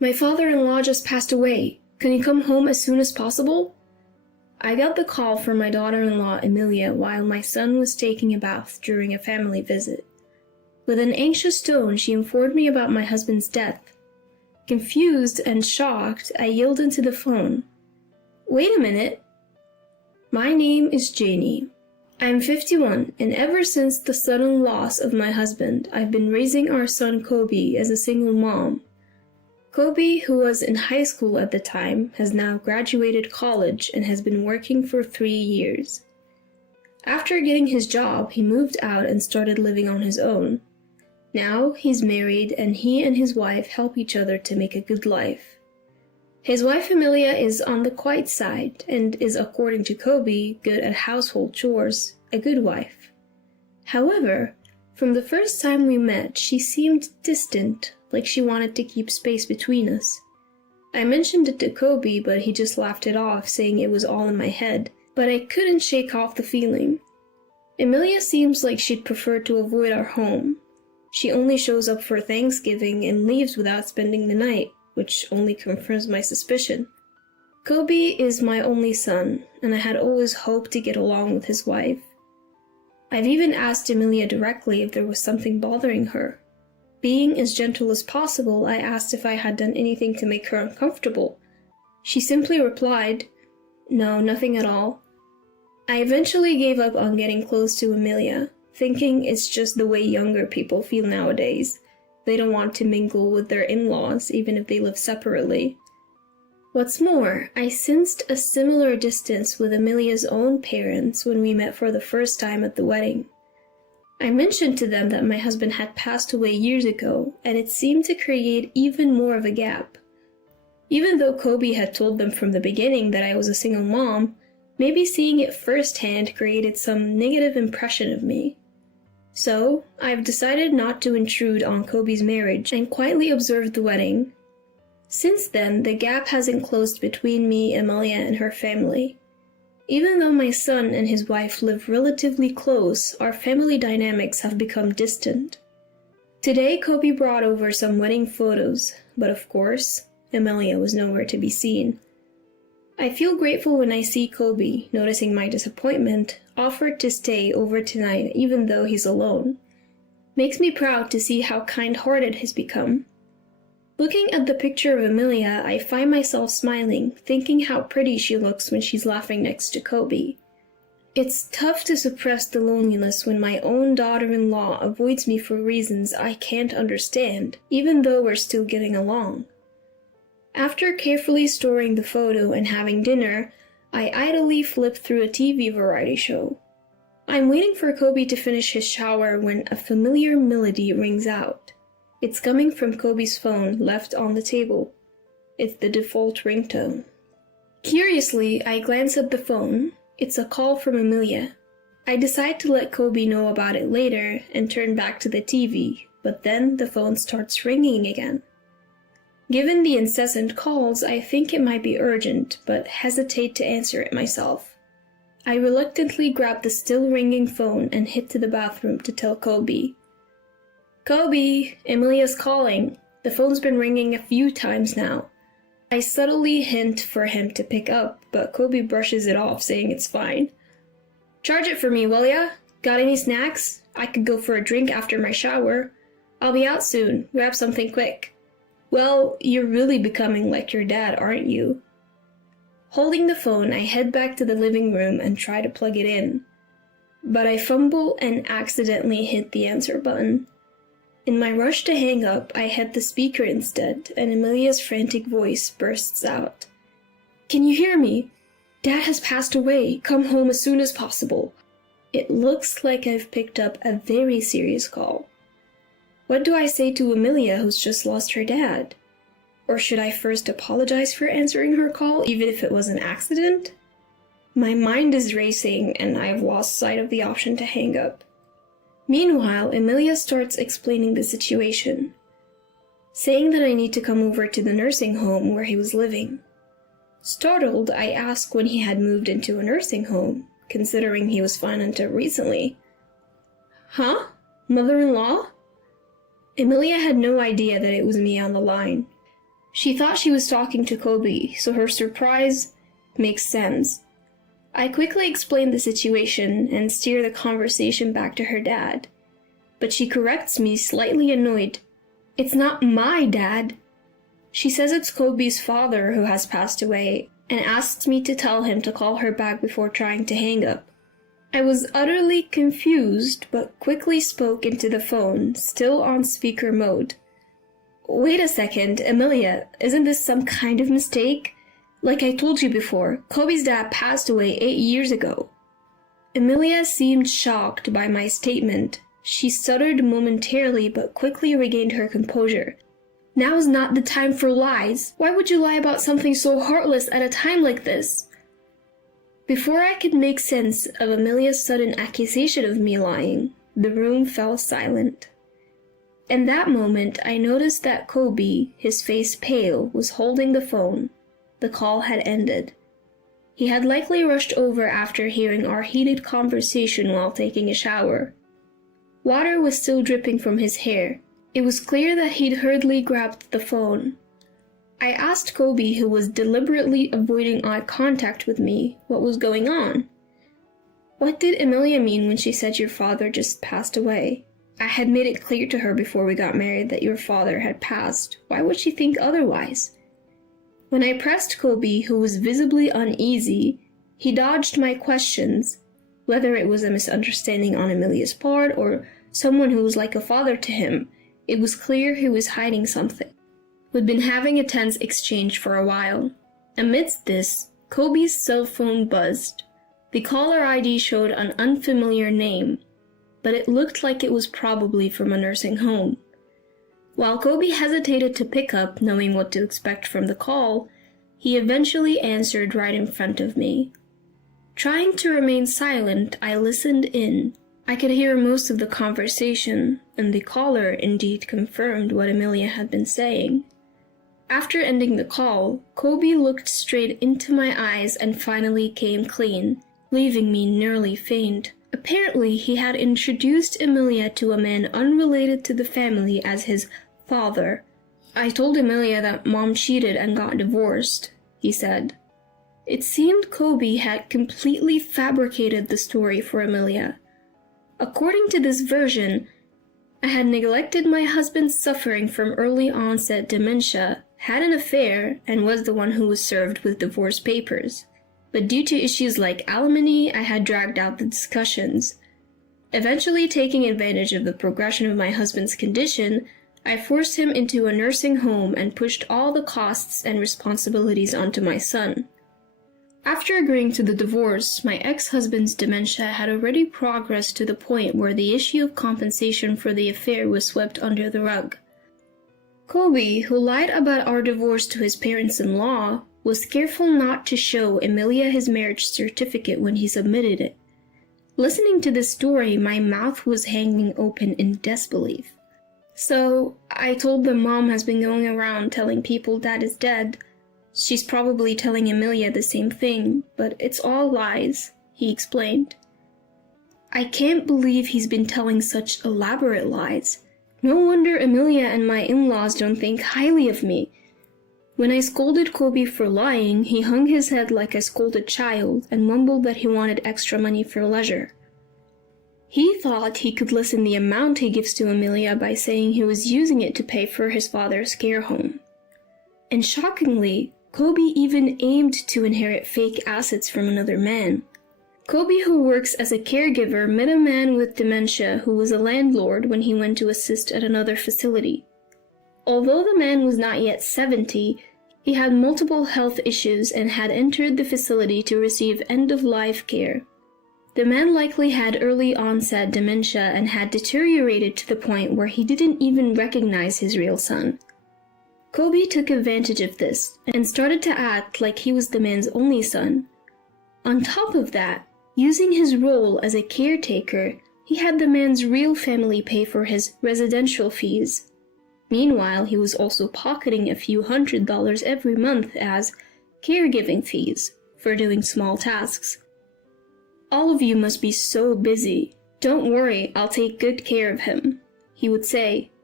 My father-in-law just passed away. Can you come home as soon as possible? I got the call from my daughter-in-law Emilia while my son was taking a bath during a family visit. With an anxious tone, she informed me about my husband's death. Confused and shocked, I yelled into the phone. Wait a minute. My name is Janie. I'm 51, and ever since the sudden loss of my husband, I've been raising our son Kobe as a single mom. Kobe, who was in high school at the time, has now graduated college and has been working for 3 years. After getting his job, he moved out and started living on his own. Now he's married, and he and his wife help each other to make a good life. His wife Emilia is on the quiet side and is, according to Kobe, good at household chores, a good wife. However, from the first time we met, she seemed distant, like she wanted to keep space between us. I mentioned it to Kobe, but he just laughed it off, saying it was all in my head, but I couldn't shake off the feeling. Emilia seems like she'd prefer to avoid our home. She only shows up for Thanksgiving and leaves without spending the night, which only confirms my suspicion. Kobe is my only son, and I had always hoped to get along with his wife. I've even asked Emilia directly if there was something bothering her. Being as gentle as possible, I asked if I had done anything to make her uncomfortable. She simply replied, "No, nothing at all." I eventually gave up on getting close to Emilia, thinking it's just the way younger people feel nowadays. They don't want to mingle with their in-laws, even if they live separately. What's more, I sensed a similar distance with Emilia's own parents when we met for the first time at the wedding. I mentioned to them that my husband had passed away years ago, and it seemed to create even more of a gap. Even though Kobe had told them from the beginning that I was a single mom, maybe seeing it firsthand created some negative impression of me. So, I've decided not to intrude on Kobe's marriage and quietly observed the wedding. Since then, the gap hasn't closed between me, Emilia, and her family. Even though my son and his wife live relatively close, our family dynamics have become distant. Today, Kobe brought over some wedding photos, but of course, Emilia was nowhere to be seen. I feel grateful when I see Kobe, noticing my disappointment, offered to stay over tonight even though he's alone. Makes me proud to see how kind-hearted he's become. Looking at the picture of Emilia, I find myself smiling, thinking how pretty she looks when she's laughing next to Kobe. It's tough to suppress the loneliness when my own daughter-in-law avoids me for reasons I can't understand, even though we're still getting along. After carefully storing the photo and having dinner, I idly flip through a TV variety show. I'm waiting for Kobe to finish his shower when a familiar melody rings out. It's coming from Kobe's phone left on the table. It's the default ringtone. Curiously, I glance at the phone. It's a call from Emilia. I decide to let Kobe know about it later and turn back to the TV, but then the phone starts ringing again. Given the incessant calls, I think it might be urgent, but hesitate to answer it myself. I reluctantly grab the still ringing phone and head to the bathroom to tell Kobe. "Kobe, Emilia's calling. The phone's been ringing a few times now." I subtly hint for him to pick up, but Kobe brushes it off, saying it's fine. "Charge it for me, will ya? Got any snacks? I could go for a drink after my shower. I'll be out soon. Grab something quick." "Well, you're really becoming like your dad, aren't you?" Holding the phone, I head back to the living room and try to plug it in. But I fumble and accidentally hit the answer button. In my rush to hang up, I hit the speaker instead, and Emilia's frantic voice bursts out. "Can you hear me? Dad has passed away. Come home as soon as possible." It looks like I've picked up a very serious call. What do I say to Emilia, who's just lost her dad? Or should I first apologize for answering her call, even if it was an accident? My mind is racing, and I've lost sight of the option to hang up. Meanwhile, Emilia starts explaining the situation, saying that I need to come over to the nursing home where he was living. Startled, I ask when he had moved into a nursing home, considering he was fine until recently. "Huh? Mother-in-law?" Emilia had no idea that it was me on the line. She thought she was talking to Kobe, so her surprise makes sense. I quickly explain the situation and steer the conversation back to her dad. But she corrects me, slightly annoyed. "It's not my dad." She says it's Kobe's father who has passed away and asks me to tell him to call her back before trying to hang up. I was utterly confused, but quickly spoke into the phone, still on speaker mode. "Wait a second, Amelia, isn't this some kind of mistake? Like I told you before, Kobe's dad passed away 8 years ago." Amelia seemed shocked by my statement. She stuttered momentarily but quickly regained her composure. "Now is not the time for lies. Why would you lie about something so heartless at a time like this?" Before I could make sense of Amelia's sudden accusation of me lying, the room fell silent. In that moment, I noticed that Kobe, his face pale, was holding the phone. The call had ended. He had likely rushed over after hearing our heated conversation while taking a shower. Water was still dripping from his hair. It was clear that he'd hurriedly grabbed the phone. I asked Kobe, who was deliberately avoiding eye contact with me, what was going on. "What did Amelia mean when she said your father just passed away? I had made it clear to her before we got married that your father had passed. Why would she think otherwise?" When I pressed Kobe, who was visibly uneasy, he dodged my questions. Whether it was a misunderstanding on Amelia's part or someone who was like a father to him, it was clear he was hiding something. We'd been having a tense exchange for a while. Amidst this, Kobe's cell phone buzzed. The caller ID showed an unfamiliar name, but it looked like it was probably from a nursing home. While Kobe hesitated to pick up, knowing what to expect from the call, he eventually answered right in front of me. Trying to remain silent, I listened in. I could hear most of the conversation, and the caller indeed confirmed what Amelia had been saying. After ending the call, Kobe looked straight into my eyes and finally came clean, leaving me nearly faint. Apparently, he had introduced Amelia to a man unrelated to the family as his father. "I told Amelia that Mom cheated and got divorced," he said. It seemed Kobe had completely fabricated the story for Amelia. According to this version, I had neglected my husband's suffering from early onset dementia, had an affair, and was the one who was served with divorce papers. But due to issues like alimony, I had dragged out the discussions. Eventually, taking advantage of the progression of my husband's condition, I forced him into a nursing home and pushed all the costs and responsibilities onto my son. After agreeing to the divorce, my ex-husband's dementia had already progressed to the point where the issue of compensation for the affair was swept under the rug. Kobe, who lied about our divorce to his parents-in-law, was careful not to show Amelia his marriage certificate when he submitted it. Listening to this story, my mouth was hanging open in disbelief. "So, I told them Mom has been going around telling people Dad is dead. She's probably telling Amelia the same thing, but it's all lies," he explained. "I can't believe he's been telling such elaborate lies. No wonder Amelia and my in-laws don't think highly of me." When I scolded Kobe for lying, he hung his head like a scolded child and mumbled that he wanted extra money for leisure. He thought he could lessen the amount he gives to Amelia by saying he was using it to pay for his father's care home. And shockingly, Kobe even aimed to inherit fake assets from another man. Kobe, who works as a caregiver, met a man with dementia who was a landlord when he went to assist at another facility. Although the man was not yet 70, he had multiple health issues and had entered the facility to receive end-of-life care. The man likely had early onset dementia and had deteriorated to the point where he didn't even recognize his real son. Kobe took advantage of this and started to act like he was the man's only son. On top of that, using his role as a caretaker, he had the man's real family pay for his residential fees. Meanwhile, he was also pocketing a few $100s every month as caregiving fees for doing small tasks. "All of you must be so busy. Don't worry, I'll take good care of him," he would say,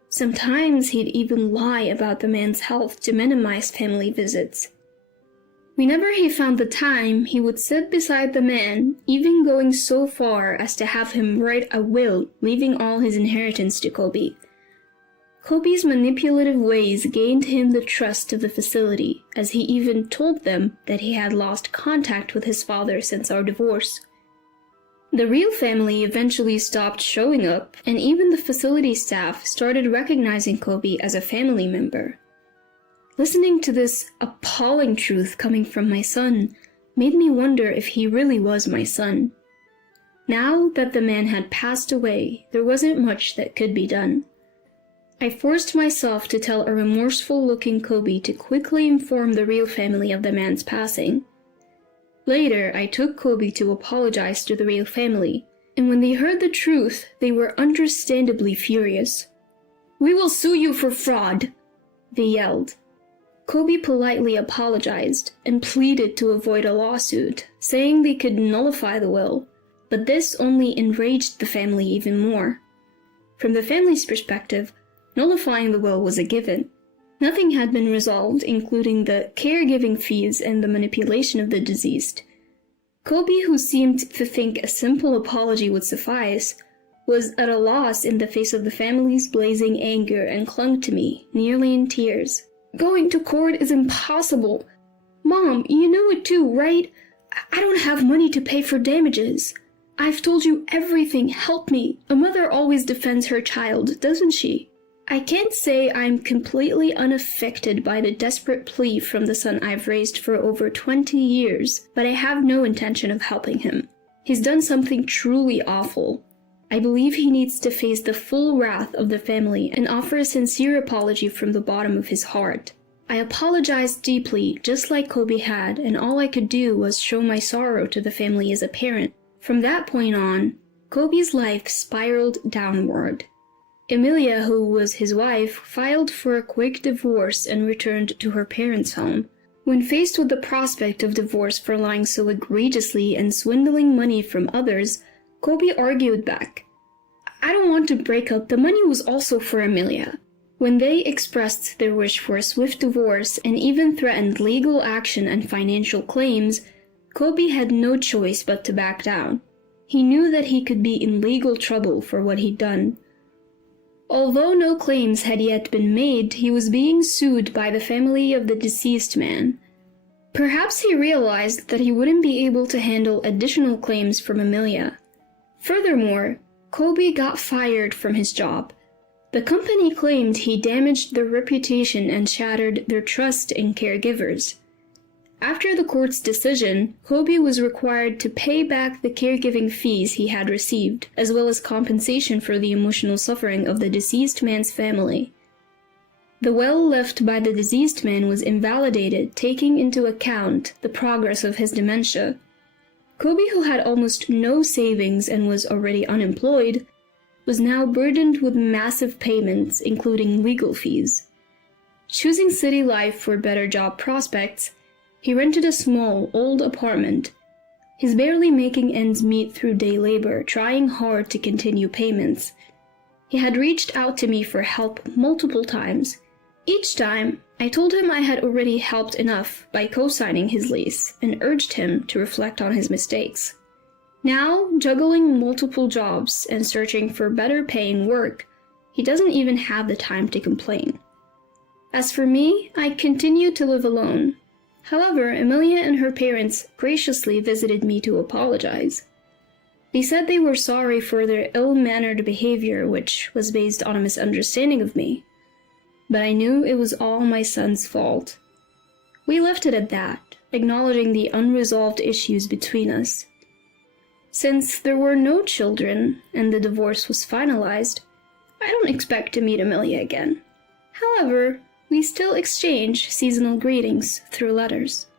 Sometimes he'd even lie about the man's health to minimize family visits. Whenever he found the time, he would sit beside the man, even going so far as to have him write a will, leaving all his inheritance to Kobe. Kobe's manipulative ways gained him the trust of the facility, as he even told them that he had lost contact with his father since our divorce. The real family eventually stopped showing up, and even the facility staff started recognizing Kobe as a family member. Listening to this appalling truth coming from my son made me wonder if he really was my son. Now that the man had passed away, there wasn't much that could be done. I forced myself to tell a remorseful-looking Kobe to quickly inform the real family of the man's passing. Later, I took Kobe to apologize to the real family, and when they heard the truth, they were understandably furious. "We will sue you for fraud," they yelled. Kobe politely apologized and pleaded to avoid a lawsuit, saying they could nullify the will, but this only enraged the family even more. From the family's perspective, nullifying the will was a given. Nothing had been resolved, including the caregiving fees and the manipulation of the deceased. Kobe, who seemed to think a simple apology would suffice, was at a loss in the face of the family's blazing anger and clung to me, nearly in tears. "Going to court is impossible. Mom, you know it too, right? I don't have money to pay for damages. I've told you everything, help me. A mother always defends her child, doesn't she? I can't say I'm completely unaffected by the desperate plea from the son I've raised for over 20 years, but I have no intention of helping him. He's done something truly awful. I believe he needs to face the full wrath of the family and offer a sincere apology from the bottom of his heart." I apologized deeply, just like Kobe had, and all I could do was show my sorrow to the family as a parent. From that point on, Kobe's life spiraled downward. Emilia, who was his wife, filed for a quick divorce and returned to her parents' home. When faced with the prospect of divorce for lying so egregiously and swindling money from others, Kobe argued back. "I don't want to break up. The money was also for Emilia." When they expressed their wish for a swift divorce and even threatened legal action and financial claims, Kobe had no choice but to back down. He knew that he could be in legal trouble for what he'd done. Although no claims had yet been made, he was being sued by the family of the deceased man. Perhaps he realized that he wouldn't be able to handle additional claims from Emilia. Furthermore, Kobe got fired from his job. The company claimed he damaged their reputation and shattered their trust in caregivers. After the court's decision, Kobe was required to pay back the caregiving fees he had received, as well as compensation for the emotional suffering of the deceased man's family. The will left by the deceased man was invalidated, taking into account the progress of his dementia. Kobe, who had almost no savings and was already unemployed, was now burdened with massive payments, including legal fees. Choosing city life for better job prospects, he rented a small, old apartment. He's barely making ends meet through day labor, trying hard to continue payments. He had reached out to me for help multiple times. Each time, I told him I had already helped enough by co-signing his lease and urged him to reflect on his mistakes. Now, juggling multiple jobs and searching for better paying work, he doesn't even have the time to complain. As for me, I continue to live alone. However, Emilia and her parents graciously visited me to apologize. They said they were sorry for their ill-mannered behavior, which was based on a misunderstanding of me. But I knew it was all my son's fault. We left it at that, acknowledging the unresolved issues between us. Since there were no children and the divorce was finalized, I don't expect to meet Emilia again. However, we still exchange seasonal greetings through letters.